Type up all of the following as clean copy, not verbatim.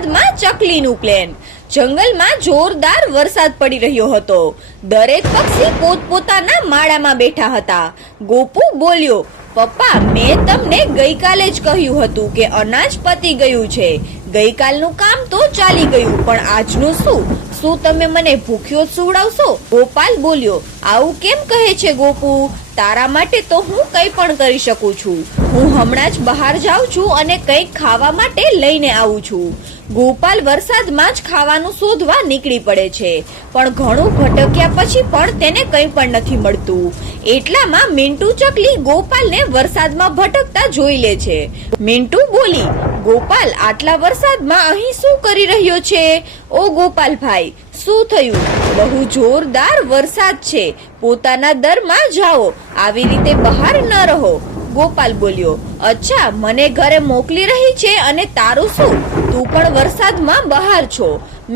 વરસાદમાં ચકલીનું પ્લેન। જંગલમાં જોરદાર વરસાદ પડી રહ્યો હતો। દરેક પક્ષી પોતપોતાના માળામાં બેઠા હતા। ગોપુ બોલ્યો, પપ્પા, મેં તમને ગઈકાલે જ કહ્યું હતું કે અનાજ પતી ગયું છે। ગઈકાલનું કામ તો ચાલી ગયું, પણ આજનું શું? શું તમે મને ભૂખ્યો સુવડાવશો? ગોપાલ બોલ્યો, આવું કેમ કહે છે ગોપુ? તારા માટે તો હું કંઈ પણ કરી શકું છું। હું હમણાં જ બહાર જાઉં છું અને કંઈક ખાવા માટે લઈને આવું છું। ગોપાલ વરસાદમાં જ ખાવાનું શોધવા નીકળી પડે છે, પણ ઘણું ભટક્યા પછી પણ તેને કંઈ પણ નથી મળતું। એટલામાં મિન્ટુ ચકલી ગોપાલને વરસાદમાં ભટકતા જોઈ લે છે। મિન્ટુ બોલી, ગોપાલ, આટલા વરસાદમાં અહીં શું કરી રહ્યો છે? ઓ ગોપાલ ભાઈ, શું થયું? બહુ જોરદાર વરસાદ છે, પોતાના દરમાં જાઓ, આવી રીતે બહાર ન રહો। ગોપાલ બોલ્યો, અચ્છા, મને ઘરે મોકલી રહી છે અને તારું શું? તું પણ વરસાદમાં બહાર છો।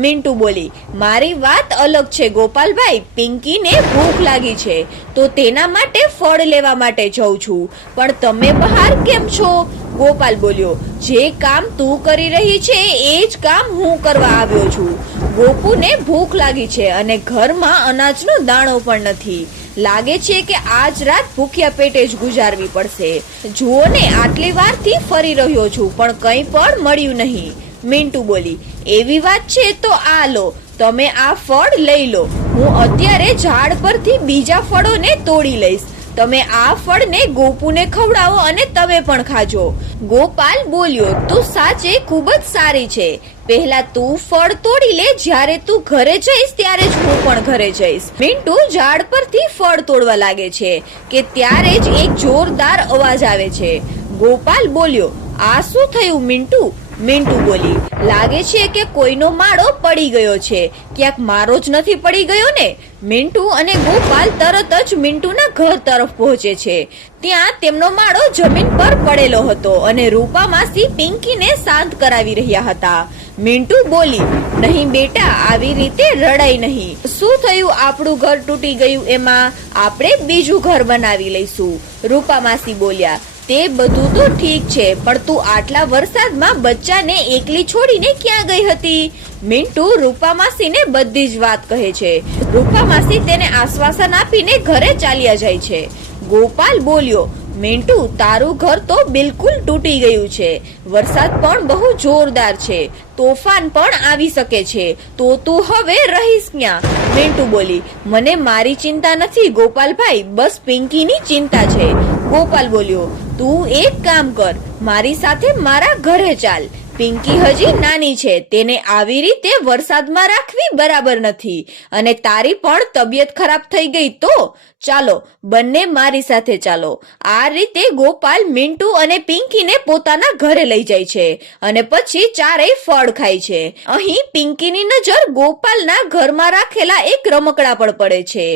મિન્ટુ બોલી, મારી વાત અલગ છે ગોપાલભાઈ। પિંકીને ભૂખ લાગી છે તો તેના માટે ફળ લેવા માટે જઉં છું, પણ તમે બહાર કેમ છો? ગોપાલ બોલ્યો, જે કામ તું કરી રહી છે એ જ કામ હું કરવા આવ્યો છું। ગોપુને ભૂખ લાગી છે અને ઘરમાં અનાજનો દાણો પણ નથી। લાગે છે કે આજ રાત ભૂખ્યા પેટે જ ગુજારવી પડશે। જુઓ ને, આટલી વારથી ફરી રહ્યો છું પણ કંઈ પણ મળ્યું નહીં। મિન્ટુ બોલી, એવી વાત છે તો આ લો, તમે આ ફળ લઈ લો। હું અત્યારે ઝાડ પરથી બીજા ફળોને તોડી લઈશ। તમે આ ફળને ગોપુને ખવડાવો અને તમે પણ ખાજો। ગોપાલ બોલ્યો, તું સાચે ખૂબ જ સારી છે। પહેલા તું ફળ તોડી લે, જ્યારે તું ઘરે જઈશ ત્યારે જ હું પણ ઘરે જઈશ। મિન્ટુ ઝાડ પરથી ફળ તોડવા લાગે છે કે ત્યારે જ એક જોરદાર અવાજ આવે છે। ગોપાલ બોલ્યો, આ શું થયું મિન્ટુ? મિન્ટુ બોલી, લાગે છે કે કોઈનો માળો પડી ગયો છે। ક્યાંક મારો જ નથી પડી ગયો ને? મિન્ટુ અને ગોપાલ તરત જ મિન્ટુના ઘર તરફ પહોંચે છે। ત્યાં તેમનો માળો જમીન પર પડેલો હતો અને રૂપા માસી પિંકીને શાંત કરાવી રહ્યા હતા। મિન્ટુ બોલી, નહીં બેટા, આવી રીતે રડાય નહીં। શું થયું? આપણું ઘર તૂટી ગયું, એમાં આપણે બીજું ઘર બનાવી લઈશું। રૂપા માસી બોલ્યા, તે બધું તો ઠીક છે, પણ તું આટલા વરસાદમાં બચ્ચાને એકલી છોડીને ક્યાં ગઈ હતી? મિન્ટુ રૂપા માસીને બધી જ વાત કહે છે। રૂપા માસી તેને આશ્વાસન આપીને ઘરે ચાલ્યા જાય છે। ગોપાલ બોલ્યો, મિન્ટુ, તારું ઘર તો બિલકુલ તૂટી ગયું છે। વરસાદ પણ બહુ જોરદાર છે, તોફાન પણ આવી શકે છે, તો તું હવે રહીશ ક્યાં? મિન્ટુ બોલી, મને મારી ચિંતા નથી ગોપાલભાઈ, બસ પિંકીની ચિંતા છે। ગોપાલ બોલ્યો, તું એક કામ કર, મારી સાથે મારા ઘરે ચાલ। પિંકી હજી નાની છે, તેને આવી રીતે વરસાદમાં રાખવી બરાબર નથી, અને તારી પણ તબિયત ખરાબ થઈ ગઈ તો ચાલો, બંને મારી સાથે ચાલો। આ રીતે ગોપાલ મિન્ટુ અને પિંકીને પોતાના ઘરે લઈ જાય છે અને પછી ચારેય ફળ ખાય છે। અહીં પિંકીની નજર ગોપાલના ઘરમાં રાખેલા એક રમકડા પર પડે છે।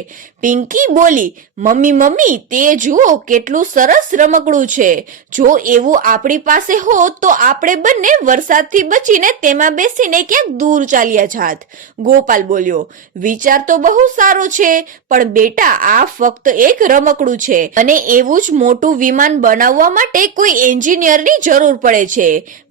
પિંકી બોલી, મમ્મી મમ્મી, તે જુઓ કેટલું સરસ રમકડું છે। જો એવું આપણી પાસે હોત તો આપણે બંને વરસાદથી બચીને તેમાં બેસીને ક્યાંક દૂર ચાલ્યા જાત। ગોપાલ બોલ્યો, વિચાર તો બહુ સારો છે, પણ બેટા, આ ફક્ત એક રમકડું છે અને એવું જ મોટું વિમાન બનાવવા માટે કોઈ એન્જિનિયરની જરૂર પડે છે।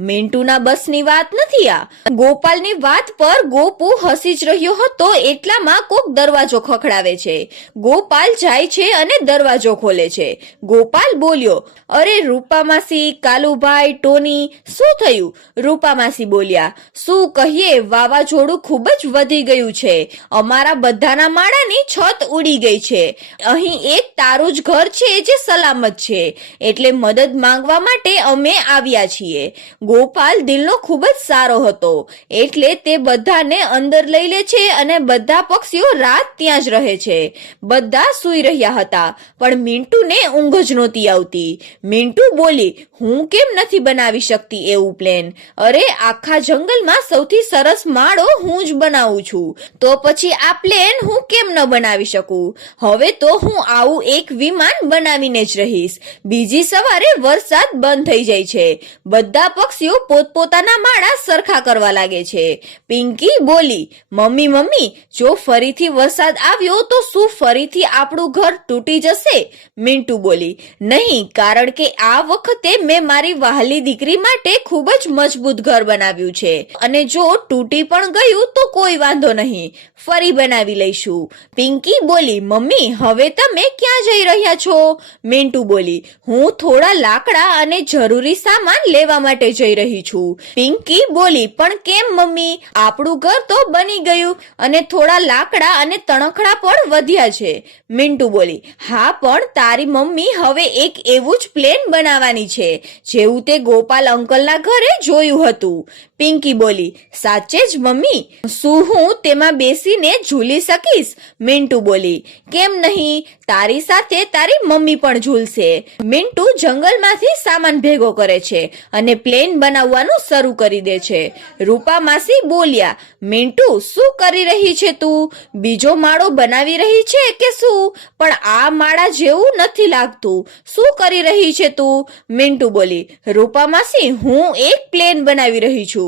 મિન્ટુના બસની વાત નથી આ। ગોપાલની વાત પર ગોપુ હસી જ રહ્યો હતો, એટલામાં કોક દરવાજો ખખડાવે છે। ગોપાલ જાય છે અને દરવાજો ખોલે છે। ગોપાલ બોલ્યો, અરે રૂપા માસી, કાલુભાઈ, ટોની, શું થયું? રૂપા માસી બોલ્યા, શું કહીએ, વાવાઝોડું ખૂબ જ વધી ગયું છે। અમારા બધાના માળાની છત ઉડી ગઈ છે। અહીં એક તારું જ ઘર છે જે સલામત છે, એટલે મદદ માંગવા માટે અમે આવ્યા છીએ। ગોપાલ દિલનો ખૂબ જ સારો હતો, એટલે તે બધાને અંદર લઈ લે છે અને બધા પક્ષીઓ રાત ત્યાં જ રહે છે। બધા સૂઈ રહ્યા હતા, પણ મિન્ટુને ઊંઘ જ નહોતી આવતી। મિન્ટુ બોલી, હું કેમ નથી બનાવી શકતી એવું પ્લેન? અરે, આખા જંગલમાં સૌથી સરસ માળો હું જ બનાવું છું, તો પછી આ પ્લેન હું કેમ ન બનાવી શકું? હવે તો હું આવું એક વિમાન બનાવીને જ રહીશ। બીજી સવારે વરસાદ બંધ થઈ જાય છે। બધા પક્ષીઓ પોતપોતાના માળા સરખા કરવા લાગે છે। પિંકી બોલી, મમ્મી મમ્મી, જો ફરીથી વરસાદ આવ્યો તો શું ફરીથી આપણું ઘર તૂટી જશે? મિન્ટુ બોલી, નહીં, કારણ કે આ વખતે મેં મારી વહાલી દીકરી માટે ખૂબ જ મજબૂત મજબૂત ઘર બનાવ્યું છે અને જો તૂટી પણ ગયું તો કોઈ વાંધો નહીં, ફરી બનાવી લઈશું. પિંકી બોલી, મમ્મી હવે તમે ક્યાં જઈ રહ્યા છો? મિન્ટુ બોલી, હું થોડા લાકડા અને જરૂરી સામાન લેવા માટે જઈ રહી છું. પિંકી બોલી, પણ કેમ મમ્મી? આપણું ઘર તો બની ગયું અને થોડા લાકડા અને તણખડા પણ વધ્યા છે. મિન્ટુ બોલી, હા પણ તારી મમ્મી હવે એક એવું જ પ્લેન બનાવવાની છે જેવું તે ગોપાલ અંકલના ઘરે જોયું હતું. પિંકી બોલી, સાચે જ મમ્મી? શું હું તેમાં બેસીને ઝૂલી શકીશ? મિન્ટુ બોલી, કેમ નહીં, તારી સાથે તારી મમ્મી પણ ઝૂલશે. મિન્ટુ જંગલમાંથી સામાન ભેગો કરે છે અને પ્લેન બનાવવાનું શરૂ કરી દે છે. રૂપા માસી બોલ્યા, મિન્ટુ શું કરી રહી છે તું? બીજો માળો બનાવી રહી છે કે શું? પણ આ માળા જેવું નથી લાગતું. શું કરી રહી છે તું? મિન્ટુ બોલી, રૂપા માસી હું એક પ્લેન બનાવી રહી છું.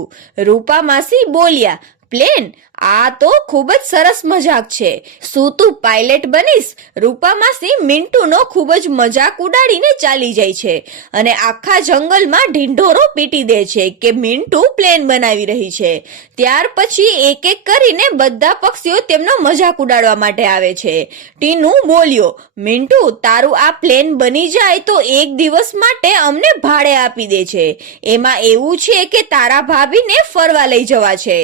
રૂપા માસી બોલ્યા, પ્લેન? આ તો ખૂબ જ સરસ મજાક છે. શું તું પાયલટ બનીશ? રૂપા માસી મિન્ટુનો ખૂબ જ મજાક ઉડાડીને ચાલી જાય છે અને આખા જંગલમાં ઢીંઢોરો પીટી દે છે કે મિન્ટુ પ્લેન બનાવી રહી છે. ત્યાર પછી એક એક કરીને બધા પક્ષીઓ તેમનો મજાક ઉડાડવા માટે આવે છે. ટીનુ બોલ્યો, મિન્ટુ તારું આ પ્લેન બની જાય તો એક દિવસ માટે અમને ભાડે આપી દે છે. એમાં એવું છે કે તારા ભાભીને ફરવા લઈ જવા છે.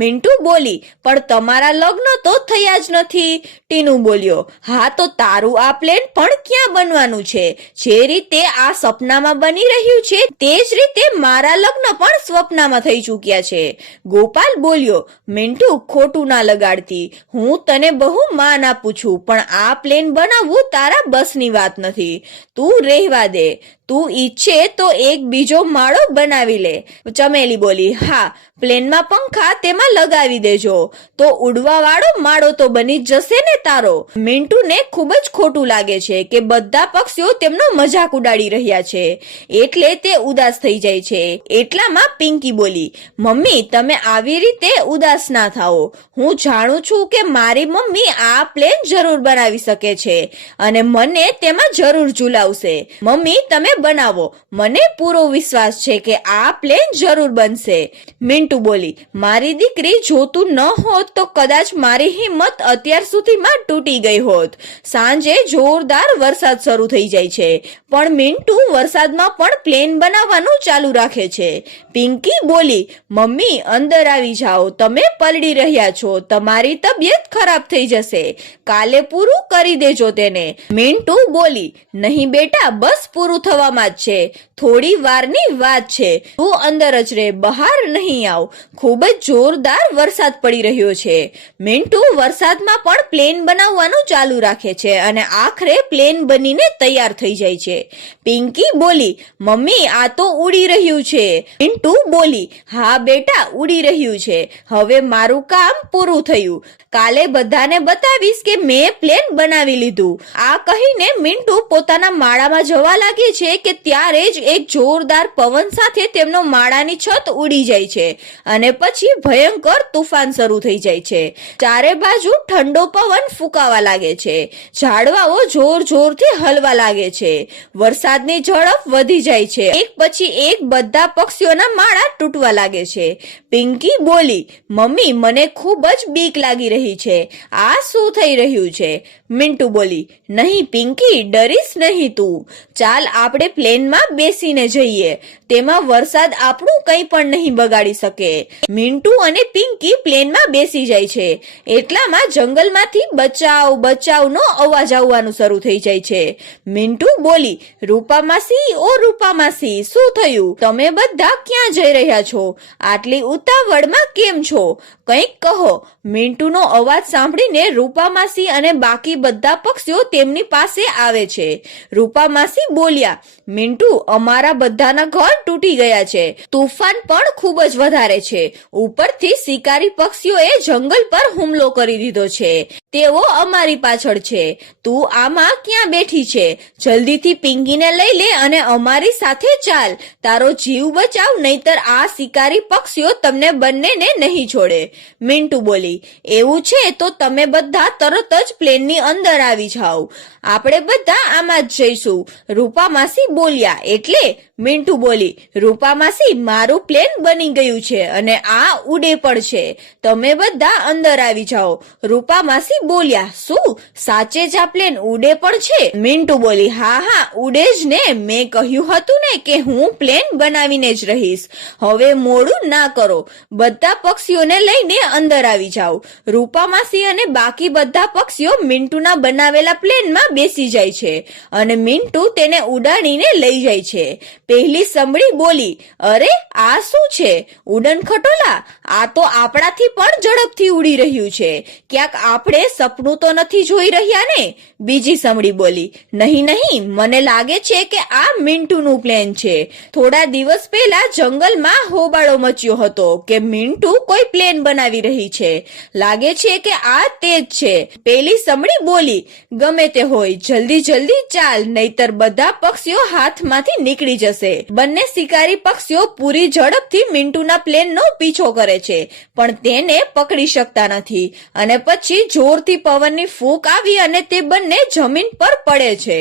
મિન્ટુ બોલી, પણ તમારા લગ્ન તો થયા જ નથી. ટીનુ બોલ્યો, હા તો તારું આ પ્લેન પણ ક્યાં બનવાનું છે? જે રીતે આ સપનામાં બની રહ્યું છે તે જ રીતે મારા લગ્ન પણ સ્વપ્નમાં થઈ ચૂક્યા છે. ગોપાલ બોલ્યો, મિન્ટુ ખોટું ના લગાડતી, હું તને બહુ માન આપું છું પણ આ પ્લેન બનાવવું તારા બસની વાત નથી. તું રહેવા દે, તું ઈચ્છે તો એક બીજો માળો બનાવી લે. ચમેલી બોલી, હા પ્લેનમાં પંખા તેમાં લગાવી દેજો તો ઉડવા વાળો માળો તો બની જ જશે ને તારો. મિન્ટુને ખૂબ જ ખોટું લાગે છે કે બધા પક્ષીઓ તેમનો મજાક ઉડાડી રહ્યા છે એટલે તે ઉદાસ થઈ જાય છે. એટલામાં પિંકી બોલી, મમ્મી તમે આવી રીતે ઉદાસ ના થાઓ. હું જાણું છું કે મારી મમ્મી આ પ્લેન જરૂર બનાવી શકે છે અને મને તેમાં જરૂર ઝુલાવશે. મમ્મી તમે બનાવો, મને પૂરો વિશ્વાસ છે કે આ પ્લેન જરૂર બનશે. મિન્ટુ બોલી, મારી દીકરી જોતું ન હોત તો કદાચ મારી હિંમત અત્યાર સુધીમાં તૂટી ગઈ હોત. સાંજે જોરદાર વરસાદ શરૂ થઈ જાય છે પણ મિન્ટુ વરસાદમાં પણ પ્લેન બનાવવાનું ચાલુ રાખે છે. પિંકી બોલી, મમ્મી અંદર આવી જાઓ, તમે પલળી રહ્યા છો, તમારી તબિયત ખરાબ થઈ જશે, કાલે પૂરું કરી દેજો તેને. મિન્ટુ બોલી, નહીં બેટા બસ પૂરું થવામાં જ છે, થોડી વારની વાત છે, તું અંદર જ રહે, બહાર નહીં આવ. ખૂબ જ જોરદાર વરસાદ પડી રહ્યો છે. મિન્ટુ વરસાદમાં પણ પ્લેન બનાવવાનું ચાલુ રાખે છે અને આખરે પ્લેન બનીને તૈયાર થઈ જાય છે. પિંકી બોલી, મમ્મી આ તો ઉડી રહ્યું છે. મિન્ટુ બોલી, હા બેટા ઉડી રહ્યું છે, હવે મારું કામ પૂરું થયું, કાલે બધાને બતાવીશ કે મેં પ્લેન બનાવી લીધું. આ કહીને મિન્ટુ પોતાના માળામાં જવા લાગે છે કે ત્યારે જ એક જોરદાર પવન સાથે તેમનો માળાની છત ઉડી જાય છે અને પછી ભયંકર તુફાન શરૂ થઈ જાય છે. ચારે બાજુ ઠંડો પવન ફૂંકાવા લાગે છે, ઝાડવાઓ જોર જોરથી હલવા લાગે છે, વરસાદની ઝડપ વધી જાય છે, એક પછી એક બધા પક્ષીઓના માળા તૂટવા લાગે છે. પિંકી બોલી, મમ્મી મને ખૂબ જ બીક લાગી રહી છે, આ શું થઈ રહ્યું છે? મિન્ટુ બોલી, નહીં પિંકી ડરીશ નહીં તું, ચાલ આપણે પ્લેનમાં બેસીને જઈએ, તેમાં વરસાદ આપણું કંઈ પણ નહીં બગાડી શકે. મિન્ટુ અને પિંકી પ્લેનમાં બેસી જાય છે. એટલામાં જંગલમાંથી બચાવ બચાવનો અવાજ આવવાનું શરૂ થઈ જાય છે. મિન્ટુ બોલી, રૂપા માસી ઓ રૂપા માસી શું થયું? તમે બધા ક્યાં જઈ રહ્યા છો? આટલી ઉતાવળમાં કેમ છો? કંઈક કહો. મિન્ટુનો અવાજ સાંભળીને રૂપા માસી અને બાકી બધા પક્ષીઓ તેમની પાસે આવે છે. રૂપા માસી બોલ્યા, મિન્ટુ અમારા બધાના ઘર તૂટી ગયા છે, તુફાન પણ ખૂબ જ વધારે છે, ઉપરથી શિકારી પક્ષીઓએ જંગલ પર હુમલો કરી દીધો છે, તેઓ અમારી પાછળ છે, તું આમાં ક્યાં બેઠી છે? જલ્દીથી પિંકીને લઈ લે અને અમારી સાથે ચાલ, તારો જીવ બચાવ, નહીતર આ શિકારી પક્ષીઓ તમને બંનેને નહીં છોડે. મિન્ટુ બોલી, એવું છે તો તમે બધા તરત જ પ્લેનની અંદર આવી જાઓ, આપણે બધા આમાં જ જઈશું. રૂપા માસી બોલ્યા, એટલે? મિન્ટુ બોલી, રૂપા માસી મારું પ્લેન બની ગયું છે અને આ ઉડે પણ છે. તમે બધા અંદર આવી જાઓ. રૂપા માસી બોલ્યા, શું સાચે જ આ પ્લેન ઉડે પણ છે? મિન્ટુ બોલી, હા ઉડે જ ને, મેં કહ્યું હતું ને કે હું પ્લેન બનાવીને જ રહીશ. હવે મોડું ના કરો, બધા પક્ષીઓને લઈને અંદર આવી જાઓ. રૂપા માસી અને બાકી બધા પક્ષીઓ મિન્ટુના બનાવેલા પ્લેનમાં બેસી જાય છે અને મિન્ટુ તેને ઉડાડીને લઈ જાય છે. પહેલી સમડી બોલી, અરે આ શું છે? ઉડન ખટોલા? આ તો આપણાથી પણ ઝડપથી ઉડી રહ્યું છે. ક્યાંક આપણે સપનું તો નથી જોઈ રહ્યા ને? બીજી સમડી બોલી, નહીં, મને લાગે છે કે આ મિન્ટુનું પ્લેન છે. થોડા દિવસ પહેલા જંગલમાં હોબાળો મચ્યો હતો કે મિન્ટુ કોઈ પ્લેન બનાવી રહી છે. લાગે છે કે આ તે જ છે. પેલી સમડી બોલી, ગમે તે હોય, જલ્દી ચાલ, નહીતર બધા પક્ષીઓ હાથમાંથી નીકળી જશે. બંને શિકારી પક્ષીઓ પૂરી ઝડપથી મિન્ટુના પ્લેનનો પીછો કરે છે, પણ તેને પકડી શકતા નથી અને પછી જોરથી પવનની ફૂંક આવી અને તે બંને જમીન પર પડે છે.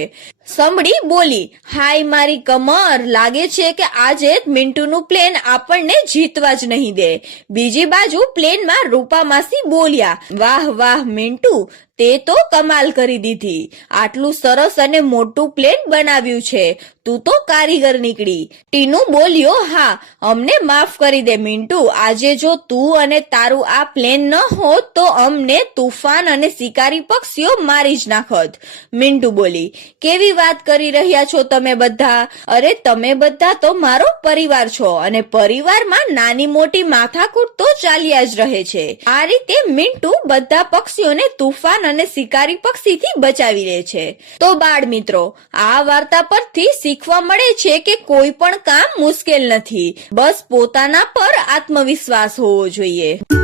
સમડી બોલી, હાય મારી કમર, લાગે છે કે આજે મિન્ટુનું પ્લેન આપણને જીતવા જ નહીં દે. બીજી બાજુ પ્લેનમાં રૂપા માસી બોલ્યા, વાહ મિન્ટુ, તે તો કમાલ કરી દીધી. આટલું સરસ અને મોટું પ્લેન બનાવ્યું છે. તું તો કારીગર નીકળી. ટીનુ બોલ્યો, હા, અમને માફ કરી દે મિન્ટુ. આજે જો તું અને તારું આ પ્લેન ન હોત તો અમને તુફાન અને શિકારી પક્ષીઓ મારી જ નાખત. મિન્ટુ બોલી, કેવી વાત કરી રહ્યા છો તમે બધા? અરે તમે બધા તો મારો પરિવાર છો અને પરિવારમાં નાની મોટી માથાકૂટ તો ચાલ્યા જ રહે છે. આ રીતે મિન્ટુ બધા પક્ષીઓને તુફાન અને શિકારી પક્ષીથી બચાવી લે છે. તો બાળ મિત્રો, આ વાર્તા પરથી શીખવા મળે છે કે કોઈ પણ કામ મુશ્કેલ નથી, બસ પોતાના પર આત્મવિશ્વાસ હોવો જોઈએ.